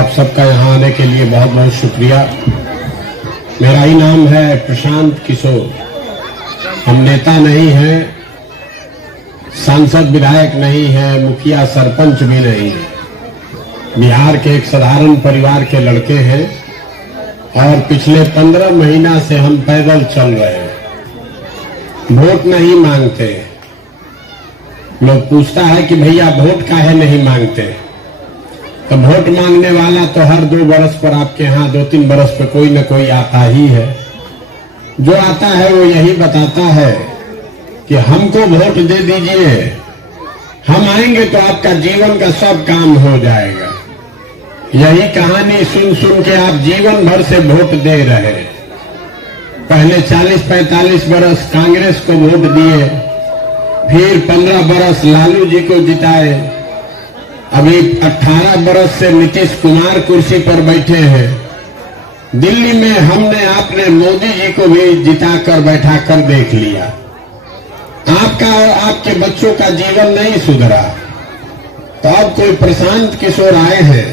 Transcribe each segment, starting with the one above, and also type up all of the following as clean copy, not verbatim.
आप सबका यहाँ आने के लिए बहुत बहुत शुक्रिया। मेरा ही नाम है प्रशांत किशोर। हम नेता नहीं हैं, सांसद विधायक नहीं हैं, मुखिया सरपंच भी नहीं है। बिहार के एक साधारण परिवार के लड़के हैं और पिछले 15 महीना से हम पैदल चल रहे हैं। वोट नहीं मांगते। लोग पूछता है कि भैया वोट काहे नहीं मांगते, तो वोट मांगने वाला तो हर 2 बरस पर आपके यहाँ 2-3 बरस पर कोई न कोई आता ही है। जो आता है वो यही बताता है कि हमको वोट दे दीजिए, हम आएंगे तो आपका जीवन का सब काम हो जाएगा। यही कहानी सुन सुन के आप जीवन भर से वोट दे रहे। पहले 40-45 बरस कांग्रेस को वोट दिए, फिर 15 बरस लालू जी को जिताए, अभी 18 बरस से नीतीश कुमार कुर्सी पर बैठे हैं। दिल्ली में हमने आपने मोदी जी को भी जिताकर बैठा कर देख लिया। आपका और आपके बच्चों का जीवन नहीं सुधरा, तो अब कोई प्रशांत किशोर आए हैं।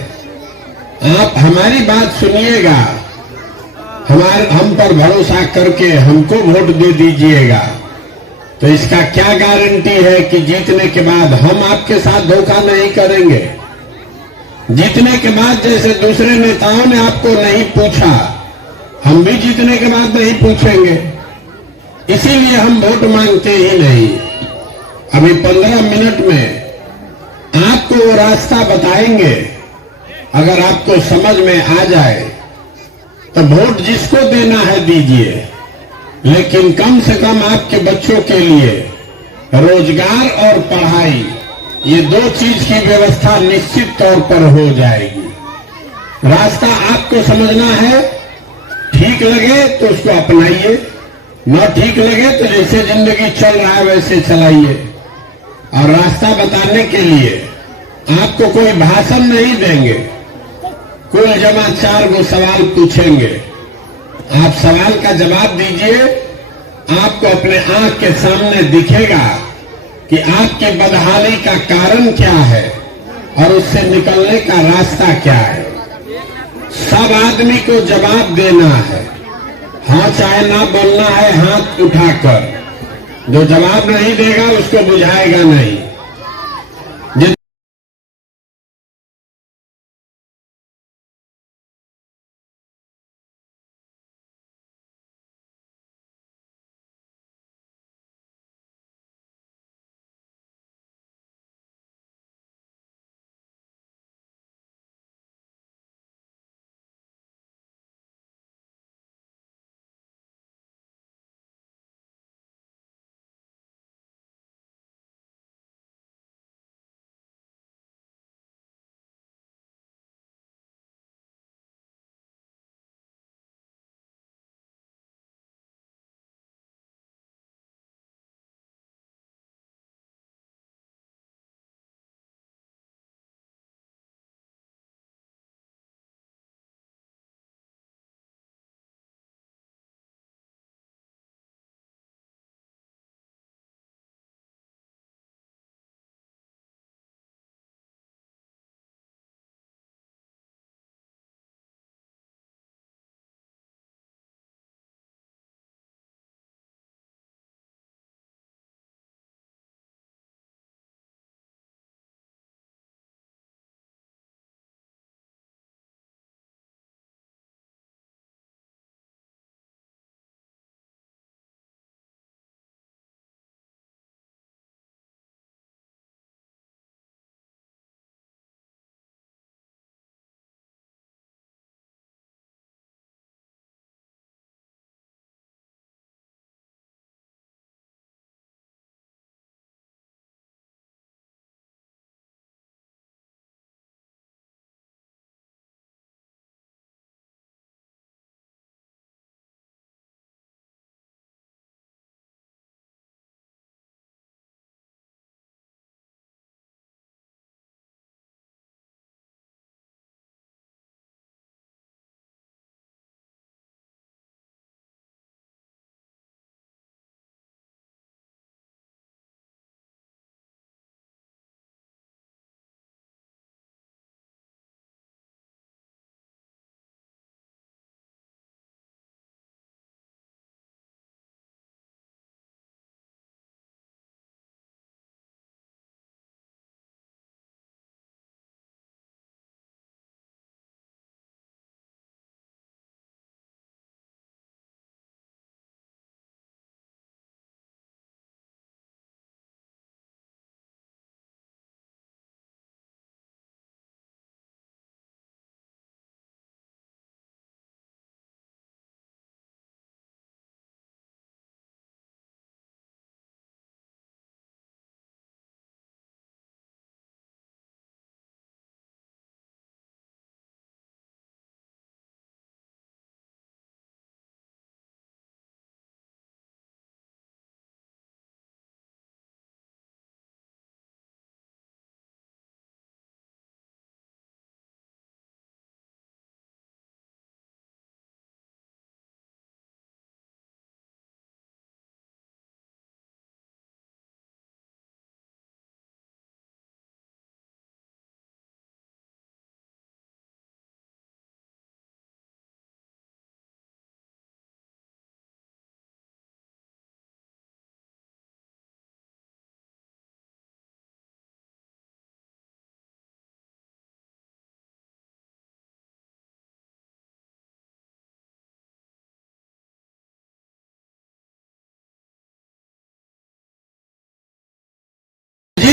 आप हमारी बात सुनिएगा, हम पर भरोसा करके हमको वोट दे दीजिएगा। तो इसका क्या गारंटी है कि जीतने के बाद हम आपके साथ धोखा नहीं करेंगे। जीतने के बाद जैसे दूसरे नेताओं ने आपको नहीं पूछा, हम भी जीतने के बाद नहीं पूछेंगे। इसीलिए हम वोट मांगते ही नहीं। अभी 15 मिनट में आपको वो रास्ता बताएंगे। अगर आपको समझ में आ जाए तो वोट जिसको देना है दीजिए, लेकिन कम से कम आपके बच्चों के लिए रोजगार और पढ़ाई, ये 2 चीज की व्यवस्था निश्चित तौर पर हो जाएगी। रास्ता आपको समझना है, ठीक लगे तो उसको अपनाइए, न ठीक लगे तो जैसे जिंदगी चल रहा है वैसे चलाइए। और रास्ता बताने के लिए आपको कोई भाषण नहीं देंगे, कुल जमा 4 गो सवाल पूछेंगे। आप सवाल का जवाब दीजिए, आपको अपने आंख के सामने दिखेगा कि आपके बदहाली का कारण क्या है और उससे निकलने का रास्ता क्या है। सब आदमी को जवाब देना है, हाँ चाहे ना बोलना है हाथ उठाकर। जो जवाब नहीं देगा उसको बुझाएगा नहीं।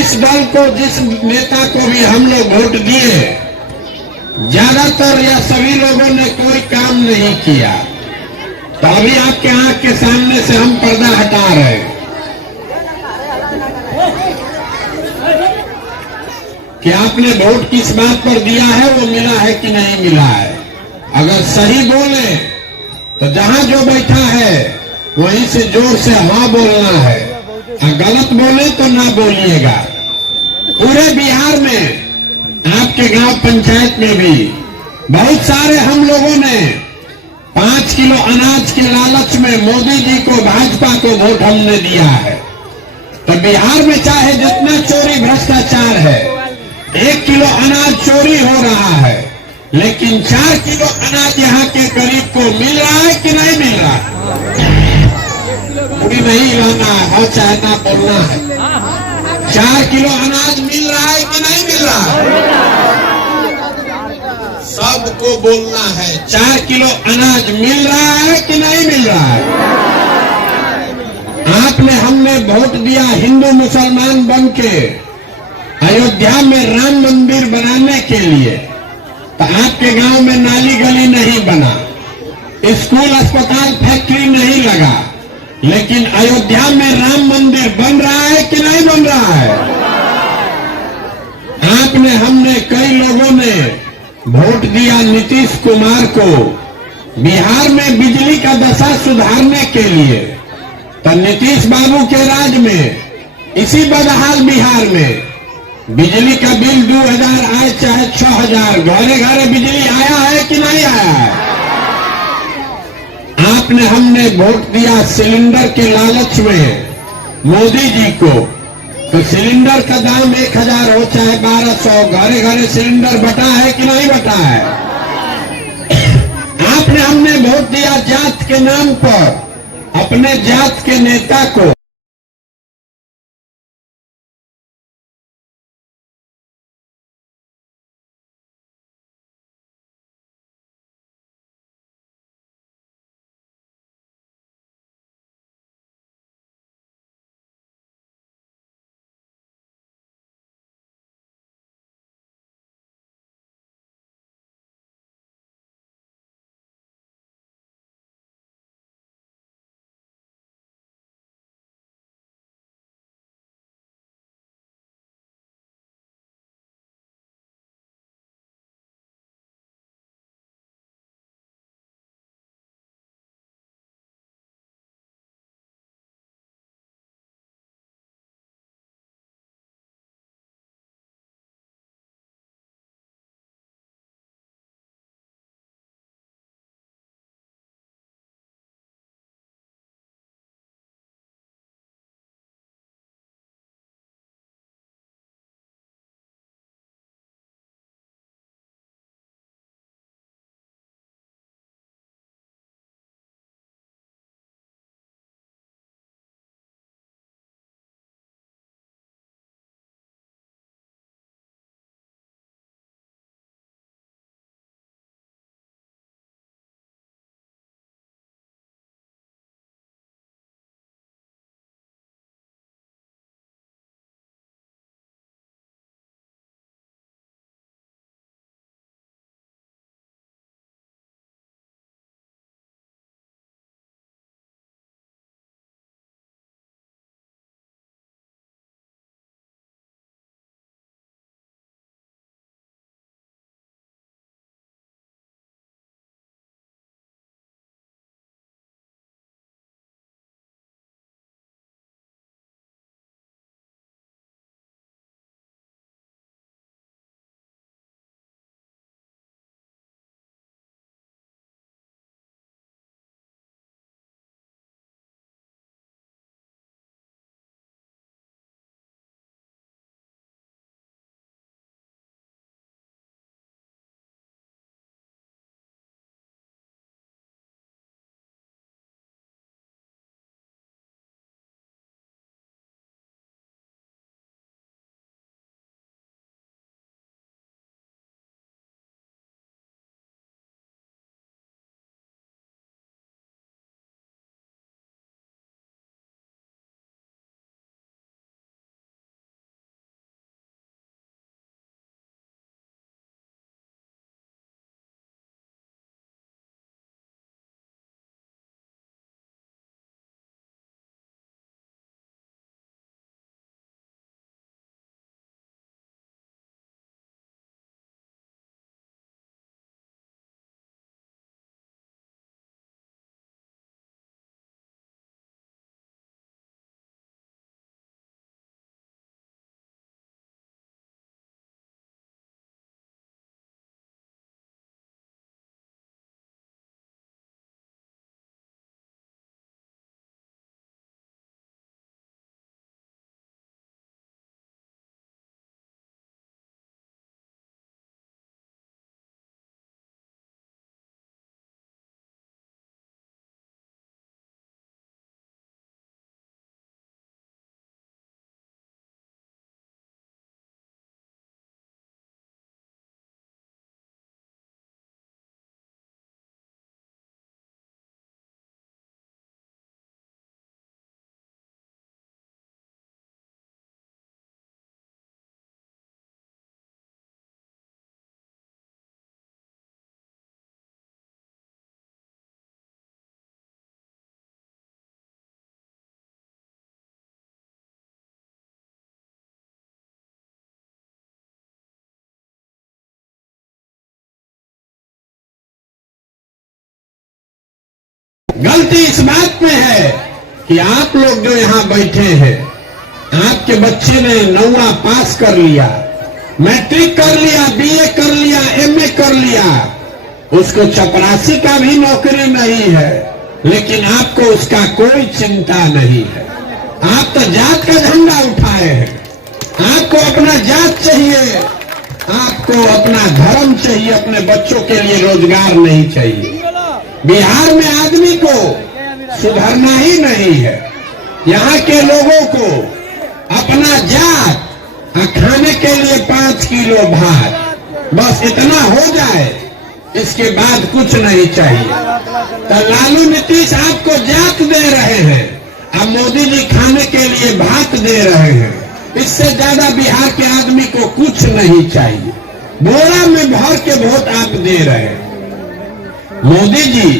जिस दल को, जिस नेता को भी हम लोग वोट दिए, ज्यादातर या सभी लोगों ने कोई काम नहीं किया। तो अभी आपके आंख के सामने से हम पर्दा हटा रहे हैं कि आपने वोट किस बात पर दिया है, वो मिला है कि नहीं मिला है। अगर सही बोले तो जहां जो बैठा है वहीं से जोर से हाँ बोलना है, और गलत बोले तो ना बोलिएगा। पूरे बिहार में आपके गांव पंचायत में भी बहुत सारे हम लोगों ने 5 किलो अनाज के लालच में मोदी जी को, भाजपा को वोट हमने दिया है। तो बिहार में चाहे जितना चोरी भ्रष्टाचार है, 1 किलो अनाज चोरी हो रहा है, लेकिन 4 किलो अनाज यहाँ के गरीब को मिल रहा है कि नहीं मिल रहा है? पूरी नहीं लाना है, हाँ चाहे ना बोलना है। 4 किलो अनाज मिल रहा है कि नहीं मिल रहा है? सबको बोलना है, 4 किलो अनाज मिल रहा है कि नहीं मिल रहा है? आपने, हमने वोट दिया हिंदू मुसलमान बन के अयोध्या में राम मंदिर बनाने के लिए, तो आपके गांव में नाली गली नहीं बना, स्कूल अस्पताल फैक्ट्री नहीं लगा, लेकिन अयोध्या में राम मंदिर बन रहा है कि नहीं बन रहा है? आपने, हमने, कई लोगों ने वोट दिया नीतीश कुमार को बिहार में बिजली का दशा सुधारने के लिए। तो नीतीश बाबू के राज में इसी बदहाल बिहार में बिजली का बिल 2000 आए चाहे 6000, घरे घरे बिजली आया है कि नहीं आया है? आपने, हमने वोट दिया सिलेंडर के लालच में मोदी जी को, तो सिलेंडर का दाम 1000 हो चाहे 1200, घरे घरे सिलेंडर बटा है कि नहीं बटा है? आपने, हमने वोट दिया जात के नाम पर अपने जात के नेता को, गलती इस बात में है कि आप लोग जो यहां बैठे हैं, आपके बच्चे ने 9वां पास कर लिया, मैट्रिक कर लिया, बीए कर लिया, एमए कर लिया, उसको चपरासी का भी नौकरी नहीं है, लेकिन आपको उसका कोई चिंता नहीं है। आप तो जात का झंडा उठाए हैं। आपको अपना जात चाहिए, आपको अपना धर्म चाहिए, अपने बच्चों के लिए रोजगार नहीं चाहिए। बिहार में आदमी को सुधरना ही नहीं है। यहाँ के लोगों को अपना जात और खाने के लिए 5 किलो भात, बस इतना हो जाए, इसके बाद कुछ नहीं चाहिए। तो लालू नीतीश आपको जात दे रहे हैं, अब मोदी जी खाने के लिए भात दे रहे हैं। इससे ज्यादा बिहार के आदमी को कुछ नहीं चाहिए। बोरा में भर के वोट आप दे रहे हैं। मोदी जी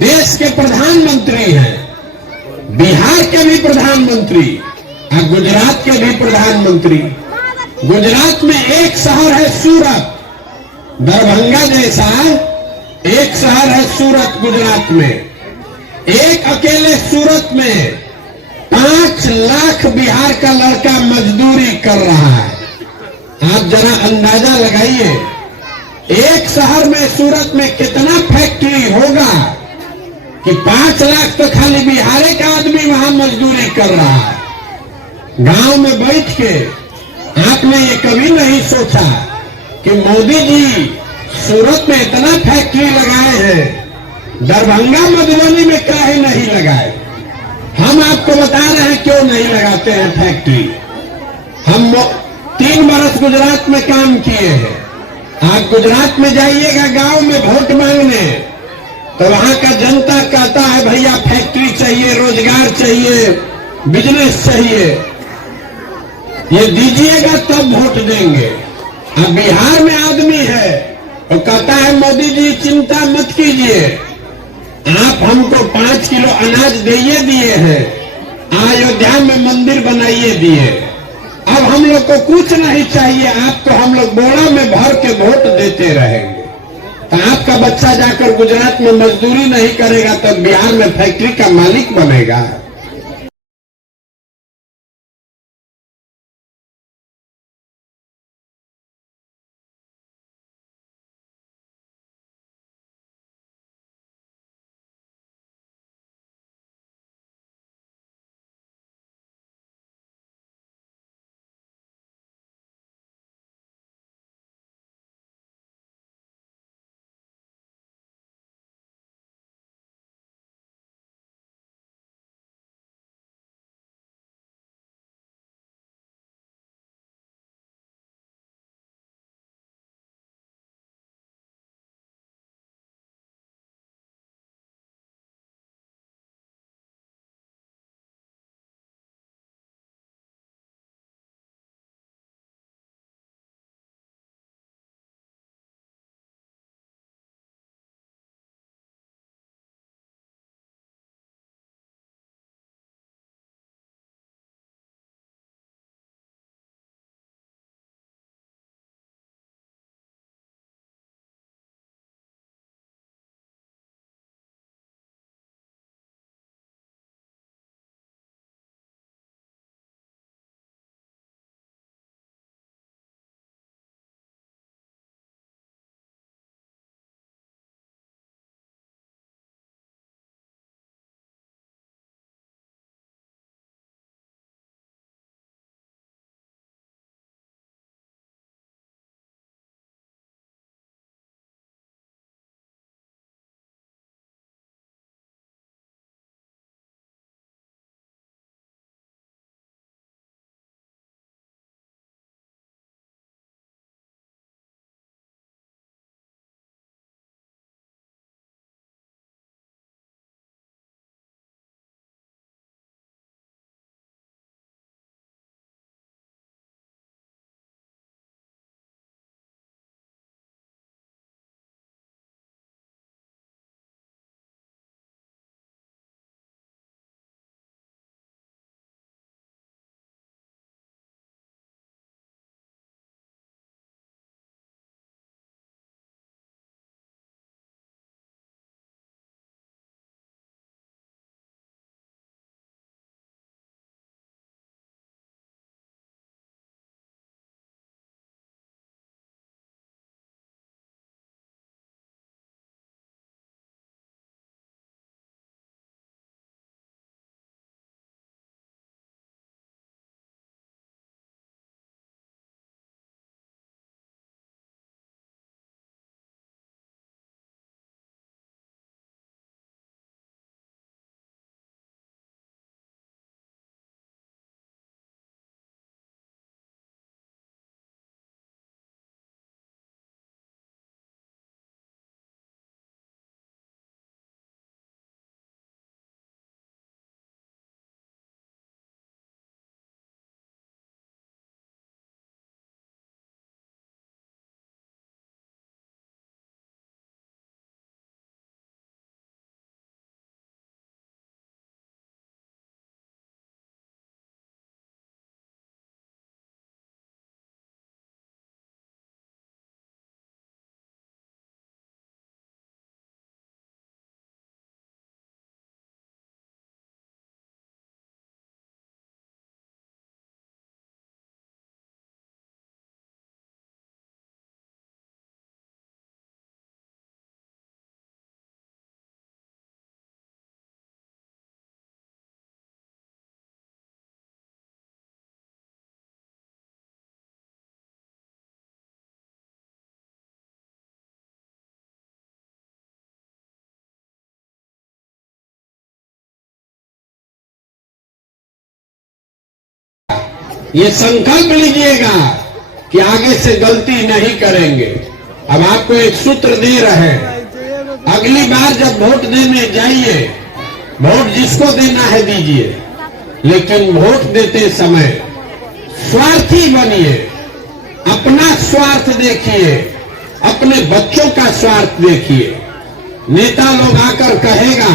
देश के प्रधानमंत्री हैं, बिहार के भी प्रधानमंत्री और गुजरात के भी प्रधानमंत्री। गुजरात में एक शहर है सूरत, दरभंगा जैसा एक शहर है सूरत गुजरात में। एक अकेले सूरत में 5 लाख बिहार का लड़का मजदूरी कर रहा है। आप जरा अंदाजा लगाइए, एक शहर में सूरत में कितना फैक्ट्री होगा कि 5 लाख तो खाली बिहार का आदमी वहां मजदूरी कर रहा है। गांव में बैठ के आपने ये कभी नहीं सोचा कि मोदी जी सूरत में इतना फैक्ट्री लगाए हैं, दरभंगा मधुबनी में काहे नहीं लगाए। हम आपको बता रहे हैं क्यों नहीं लगाते हैं फैक्ट्री। हम 3 बरस गुजरात में काम किए हैं। आप गुजरात में जाइएगा गांव में वोट मांगने, तो वहां का जनता कहता है भैया फैक्ट्री चाहिए, रोजगार चाहिए, बिजनेस चाहिए, ये दीजिएगा तब वोट देंगे। अब बिहार में आदमी है और कहता है मोदी जी चिंता मत कीजिए, आप हमको 5 किलो अनाज दिए दिए हैं, अयोध्या में मंदिर बनाइए दिए, अब हम लोग को कुछ नहीं चाहिए, आपको हम लोग बोरा में भर के वोट देते रहेंगे। तो आपका बच्चा जाकर गुजरात में मजदूरी नहीं करेगा तो बिहार में फैक्ट्री का मालिक बनेगा। ये संकल्प लीजिएगा कि आगे से गलती नहीं करेंगे। अब आपको एक सूत्र दे रहे हैं, अगली बार जब वोट देने जाइए, वोट जिसको देना है दीजिए, लेकिन वोट देते समय स्वार्थी बनिए, अपना स्वार्थ देखिए, अपने बच्चों का स्वार्थ देखिए। नेता लोग आकर कहेगा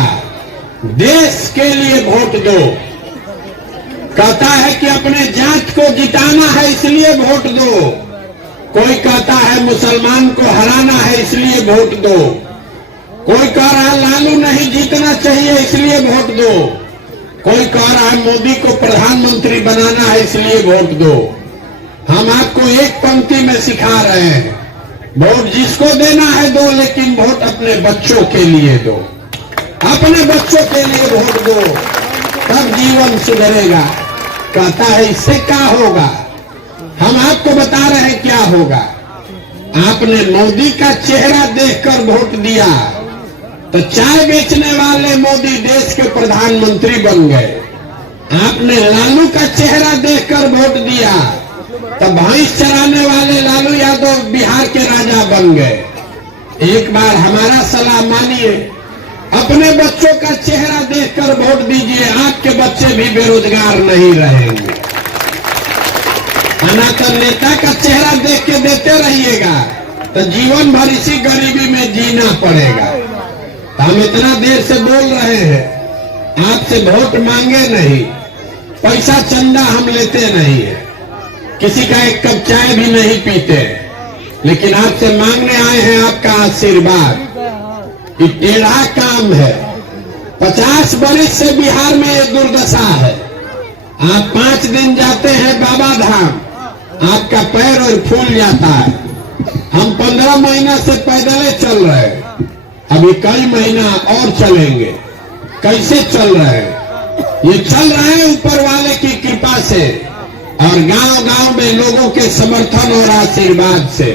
देश के लिए वोट दो, कहता है कि अपने जात को जिताना है इसलिए वोट दो, कोई कहता है मुसलमान को हराना है इसलिए वोट दो, कोई कह रहा है लालू नहीं जीतना चाहिए इसलिए वोट दो, कोई कह रहा है मोदी को प्रधानमंत्री बनाना है इसलिए वोट दो। हम आपको एक पंक्ति में सिखा रहे हैं, वोट जिसको देना है दो, लेकिन वोट अपने बच्चों के लिए दो, अपने बच्चों के लिए वोट दो, तब जीवन सुधरेगा। कहता है इससे क्या होगा? हम आपको बता रहे हैं क्या होगा। आपने मोदी का चेहरा देखकर वोट दिया तो चाय बेचने वाले मोदी देश के प्रधानमंत्री बन गए। आपने लालू का चेहरा देखकर वोट दिया तो भैंस चराने वाले लालू यादव बिहार के राजा बन गए। एक बार हमारा सलाह मानिए, अपने बच्चों का चेहरा देखकर वोट दीजिए, आपके बच्चे भी बेरोजगार नहीं रहेंगे। अनाथ नेता का चेहरा देख के देते रहिएगा तो जीवन भर इसी गरीबी में जीना पड़ेगा। हम इतना देर से बोल रहे हैं, आपसे वोट मांगे नहीं, पैसा चंदा हम लेते नहीं है, किसी का एक कप चाय भी नहीं पीते, लेकिन आपसे मांगने आए हैं आपका आशीर्वाद। ये टेढ़ा काम है, 50 बरस से बिहार में ये दुर्दशा है। आप 5 दिन जाते हैं बाबा धाम, आपका पैर और फूल जाता है। हम 15 महीना से पैदल चल रहे हैं, अभी कई महीना और चलेंगे। कैसे चल रहे हैं? ये चल रहे हैं ऊपर वाले की कृपा से और गांव-गांव में लोगों के समर्थन और आशीर्वाद से।